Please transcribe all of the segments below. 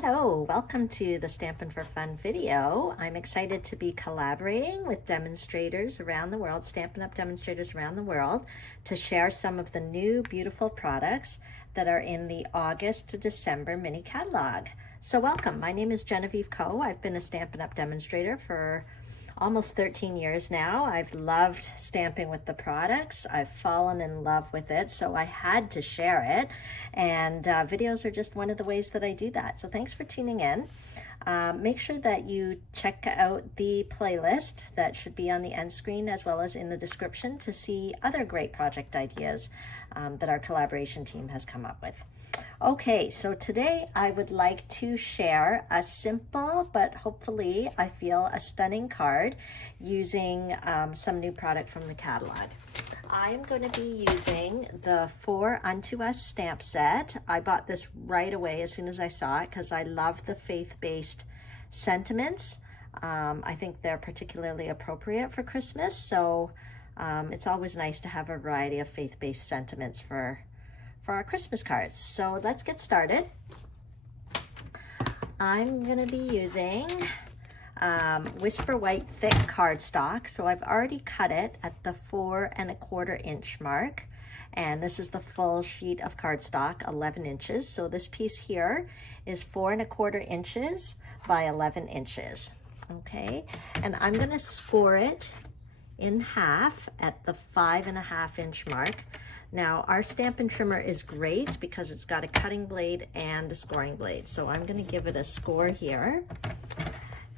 Hello, welcome to the Stampin' for Fun video. I'm excited to be collaborating with demonstrators around the world, Stampin' Up! Demonstrators around the world, to share some of the new beautiful products that are in the August to December mini catalog. So welcome, my name is Genevieve Coe. I've been a Stampin' Up! Demonstrator for almost 13 years now. I've loved stamping with the products. I've fallen in love with it, so I had to share it. And videos are just one of the ways that I do that. So thanks for tuning in. Make sure that you check out the playlist that should be on the end screen as well as in the description to see other great project ideas that our collaboration team has come up with. Okay, so today I would like to share a simple, but hopefully I feel a stunning card using some new product from the catalog. I'm going to be using the For Unto Us stamp set. I bought this right away as soon as I saw it because I love the faith-based sentiments. I think they're particularly appropriate for Christmas, so it's always nice to have a variety of faith-based sentiments for our Christmas cards. So let's get started. I'm going to be using Whisper White thick cardstock. So I've already cut it at the 4 1/4 inch mark. And this is the full sheet of cardstock, 11 inches. So this piece here is 4 1/4 inches by 11 inches. Okay, and I'm going to score it in half at the 5 1/2 inch mark. Now, our Stampin' Trimmer is great because it's got a cutting blade and a scoring blade. So I'm going to give it a score here.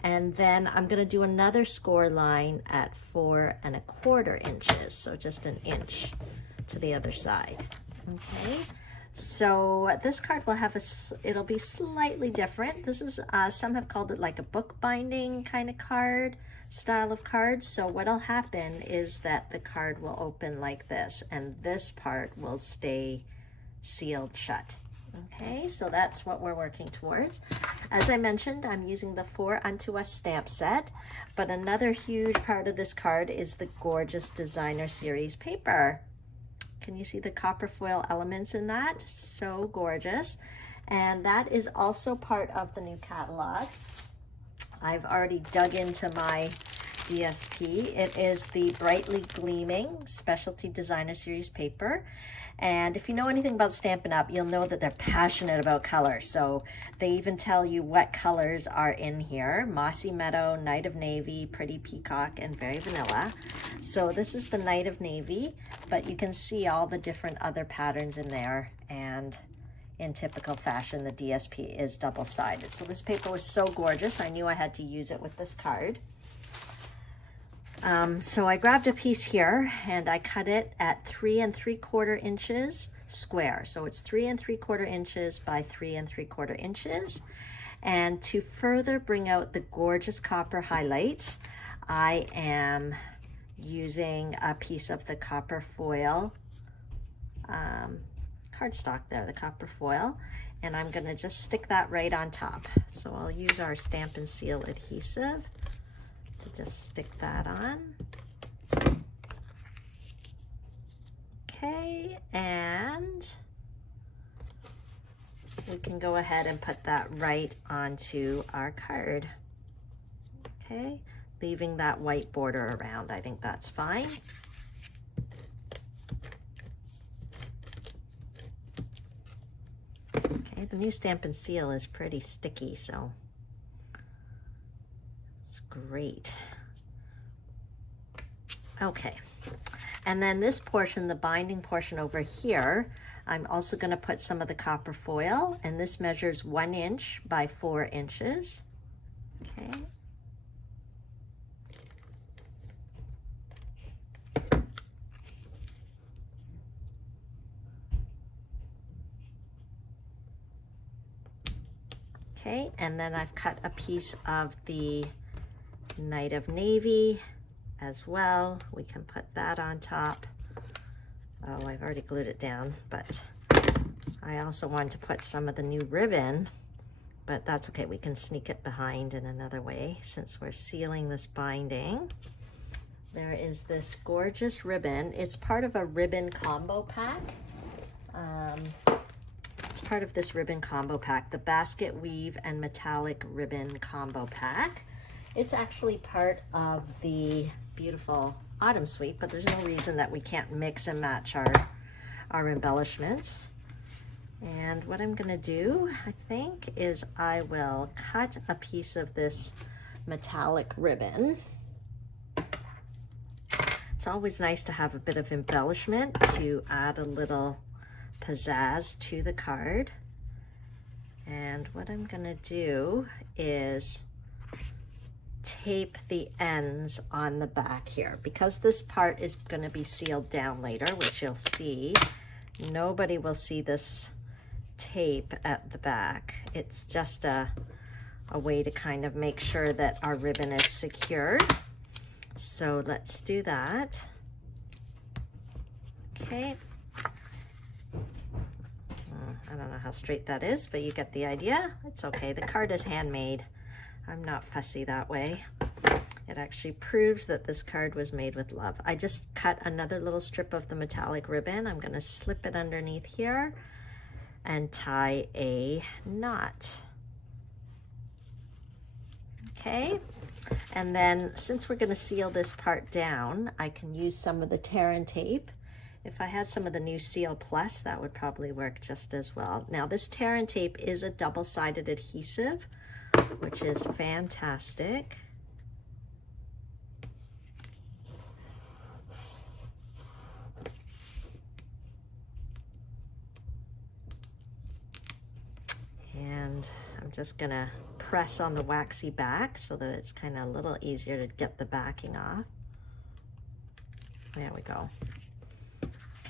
And then I'm going to do another score line at 4 1/4 inches. So just an inch to the other side. Okay. So this card will have it'll be slightly different. This is, some have called it like a book binding kind of card style of cards. So what'll happen is that the card will open like this and this part will stay sealed shut. Okay, so that's what we're working towards. As I mentioned, I'm using the For Unto Us stamp set, but another huge part of this card is the gorgeous Designer Series paper. Can you see the copper foil elements in that? So gorgeous. And that is also part of the new catalog. I've already dug into my DSP. It is the Brightly Gleaming Specialty Designer Series paper. And if you know anything about Stampin' Up, you'll know that they're passionate about color. So they even tell you what colors are in here. Mossy Meadow, Night of Navy, Pretty Peacock, and Very Vanilla. So this is the Night of Navy, but you can see all the different other patterns in there. And in typical fashion, the DSP is double-sided. So this paper was so gorgeous, I knew I had to use it with this card. So I grabbed a piece here and I cut it at 3 3/4 inches square. So it's 3 3/4 inches by 3 3/4 inches. And to further bring out the gorgeous copper highlights, I am using a piece of the copper foil cardstock there, the copper foil, and I'm going to just stick that right on top. So I'll use our Stampin' Seal adhesive to just stick that on. Okay, and we can go ahead and put that right onto our card. Okay, leaving that white border around. I think that's fine. Okay, the new Stampin' Seal is pretty sticky, so it's great. Okay, and then this portion, the binding portion over here, I'm also going to put some of the copper foil, and this measures 1 inch by 4 inches. Okay. Okay, and then I've cut a piece of the Night of Navy as well. We can put that on top. Oh, I've already glued it down, but I also wanted to put some of the new ribbon, but that's okay. We can sneak it behind in another way since we're sealing this binding. There is this gorgeous ribbon. It's part of a ribbon combo pack. It's part part of this ribbon combo pack, the basket weave and metallic ribbon combo pack. It's actually part of the beautiful autumn suite, but there's no reason that we can't mix and match our embellishments. And what I'm gonna do, I think, is I will cut a piece of this metallic ribbon. It's always nice to have a bit of embellishment to add a little pizzazz to the card. And what I'm gonna do is tape the ends on the back here. Because this part is gonna be sealed down later, which you'll see, nobody will see this tape at the back. It's just a way to kind of make sure that our ribbon is secured. So let's do that. Okay. I don't know how straight that is, but you get the idea. It's okay. The card is handmade. I'm not fussy that way. It actually proves that this card was made with love. I just cut another little strip of the metallic ribbon. I'm going to slip it underneath here and tie a knot. Okay. And then since we're going to seal this part down, I can use some of the tear and tape. If I had some of the new Seal Plus, that would probably work just as well. Now this tear and tape is a double-sided adhesive, which is fantastic. And I'm just gonna press on the waxy back so that it's kind of a little easier to get the backing off. There we go.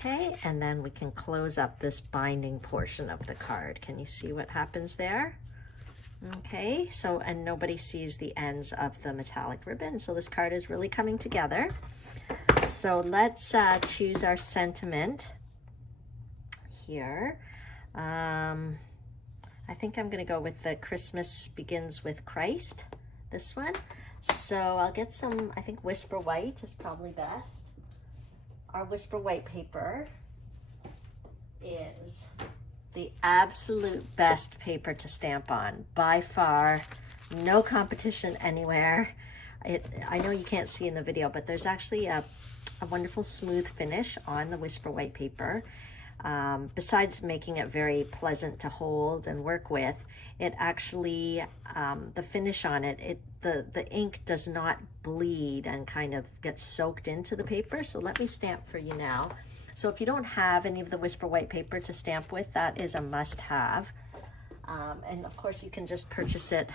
Okay, and then we can close up this binding portion of the card. Can you see what happens there? Okay, so, and nobody sees the ends of the metallic ribbon, so this card is really coming together. So let's choose our sentiment here. I think I'm gonna go with the Christmas Begins with Christ, this one. So I'll get some, I think Whisper White is probably best. Our Whisper White paper is the absolute best paper to stamp on, by far. No competition anywhere. I know you can't see in the video, but there's actually a wonderful smooth finish on the Whisper White paper. Besides making it very pleasant to hold and work with, it actually, the finish on it, the ink does not bleed and kind of gets soaked into the paper. So let me stamp for you now. So if you don't have any of the Whisper White paper to stamp with, that is a must-have. And of course you can just purchase it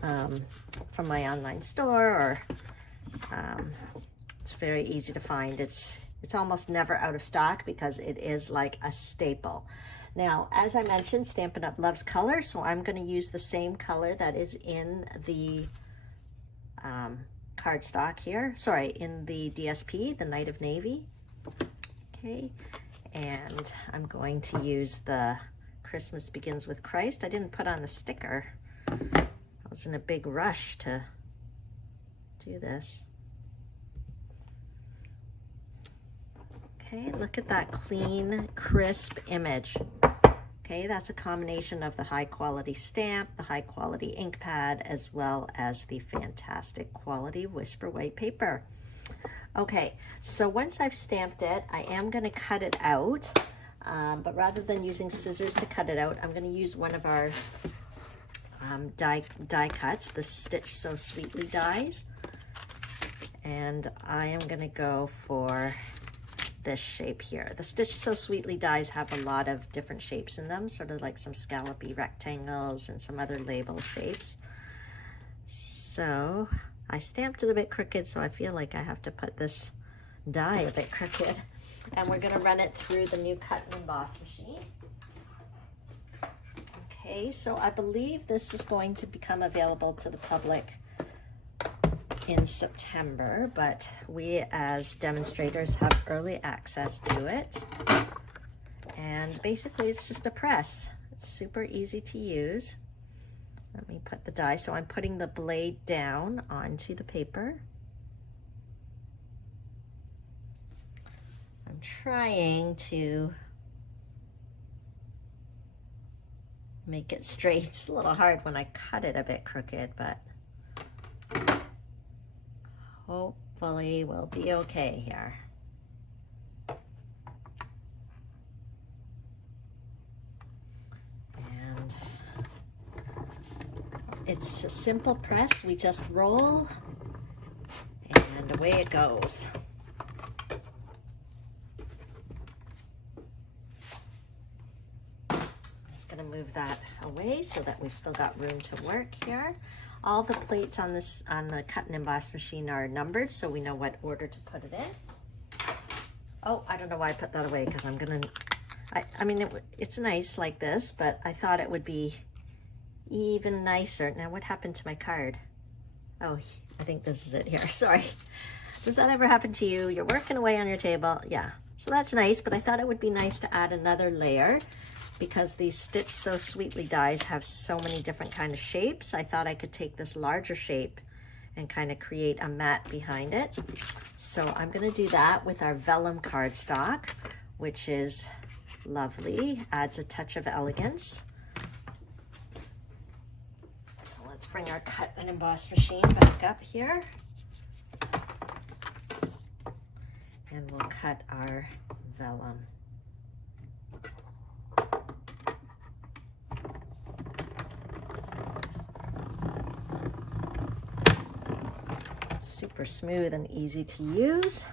from my online store, or it's very easy to find. It's almost never out of stock because it is like a staple. Now, as I mentioned, Stampin' Up! Loves color, so I'm going to use the same color that is in the cardstock here. Sorry, in the DSP, the Night of Navy. Okay, and I'm going to use the Christmas Begins with Christ. I didn't put on the sticker. I was in a big rush to do this. Okay, look at that clean, crisp image. Okay, that's a combination of the high quality stamp, the high quality ink pad, as well as the fantastic quality Whisper White paper. Okay, so once I've stamped it, I am going to cut it out, but rather than using scissors to cut it out, I'm going to use one of our die cuts, the Stitch So Sweetly dies, and I am going to go for this shape here. The Stitch So Sweetly dies have a lot of different shapes in them, sort of like some scallopy rectangles and some other label shapes. So I stamped it a bit crooked, so I feel like I have to put this die a bit crooked. And we're going to run it through the new cut and emboss machine. Okay, so I believe this is going to become available to the public in September, but we as demonstrators have early access to it. And basically it's just a press. It's super easy to use. Let me put the die. So I'm putting the blade down onto the paper. I'm trying to make it straight. It's a little hard when I cut it a bit crooked, but hopefully we'll be okay here. And it's a simple press. We just roll and away it goes. Going to move that away so that we've still got room to work here. All the plates on the cut and emboss machine are numbered, so we know what order to put it in. Oh, I don't know why I put that away, because I'm gonna, I mean, it's nice like this, but I thought it would be even nicer. Now, what happened to my card? Oh, I think this is it here. Sorry. Does that ever happen to you? You're working away on your table. Yeah. So that's nice, but I thought it would be nice to add another layer, because these Stitch So Sweetly dies have so many different kind of shapes. I thought I could take this larger shape and kind of create a mat behind it. So I'm gonna do that with our vellum cardstock, which is lovely, adds a touch of elegance. So let's bring our cut and emboss machine back up here. And we'll cut our vellum. Super smooth and easy to use.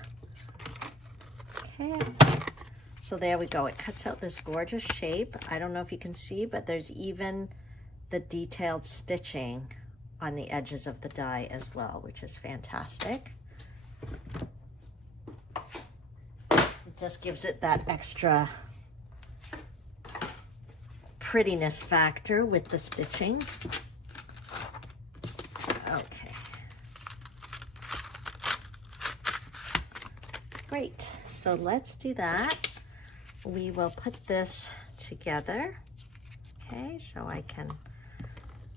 Okay, so there we go. It cuts out this gorgeous shape. I don't know if you can see, but there's even the detailed stitching on the edges of the die as well, which is fantastic. It just gives it that extra prettiness factor with the stitching. Okay. Great, so let's do that. We will put this together. Okay, so I can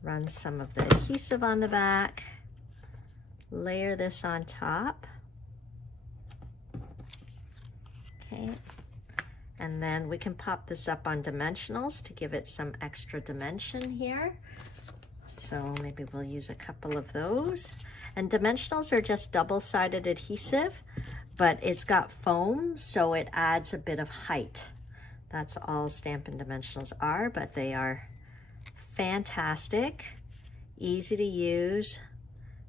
run some of the adhesive on the back, layer this on top. Okay, and then we can pop this up on dimensionals to give it some extra dimension here. So maybe we'll use a couple of those. And dimensionals are just double-sided adhesive, but it's got foam, so it adds a bit of height. That's all Stampin' Dimensionals are, but they are fantastic, easy to use,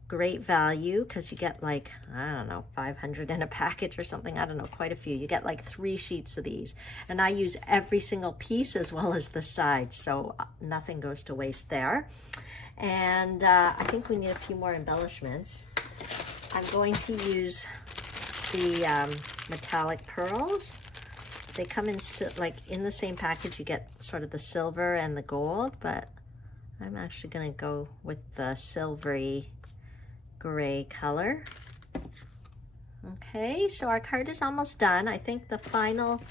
great value, because you get like, I don't know, 500 in a package or something. I don't know, quite a few. You get like 3 sheets of these. And I use every single piece as well as the sides, so nothing goes to waste there. And I think we need a few more embellishments. I'm going to use the metallic pearls. They come in like in the same package. You get sort of the silver and the gold, but I'm actually going to go with the silvery gray color. Okay, so our card is almost done. I think the final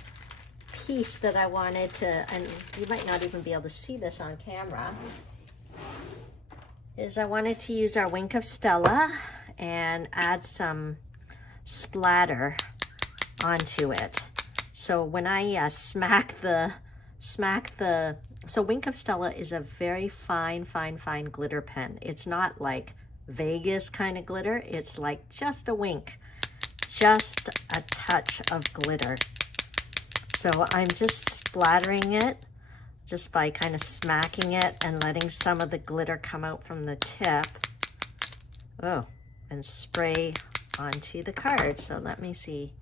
piece that I wanted to, and you might not even be able to see this on camera, is I wanted to use our Wink of Stella and add some splatter onto it. So when I smack the, so Wink of Stella is a very fine glitter pen. It's not like Vegas kind of glitter. It's like just a wink, just a touch of glitter. So I'm just splattering it just by kind of smacking it and letting some of the glitter come out from the tip. Oh, and spray onto the card. So let me see.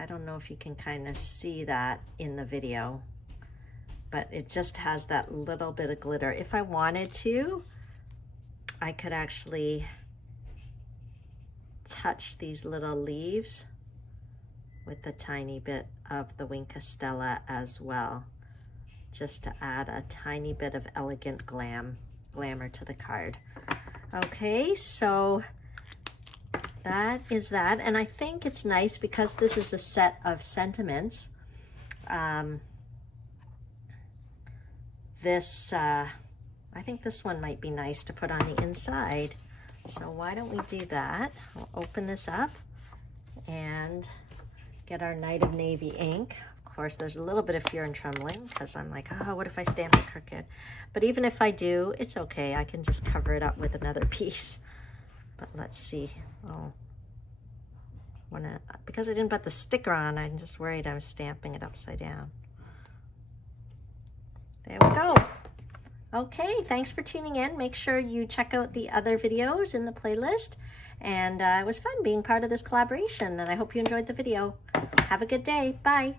I don't know if you can kind of see that in the video, but it just has that little bit of glitter. If I wanted to, I could actually touch these little leaves with a tiny bit of the Wink of Stella as well, just to add a tiny bit of elegant glamour to the card. Okay, so that is that, and I think it's nice because this is a set of sentiments. I think this one might be nice to put on the inside. So why don't we do that? I'll open this up and get our Night of Navy ink. Of course, there's a little bit of fear and trembling because I'm like, oh, what if I stamp it crooked? But even if I do, it's okay. I can just cover it up with another piece. But let's see. Oh, because I didn't put the sticker on, I'm just worried I'm stamping it upside down. There we go. Okay, thanks for tuning in. Make sure you check out the other videos in the playlist. And it was fun being part of this collaboration, and I hope you enjoyed the video. Have a good day. Bye.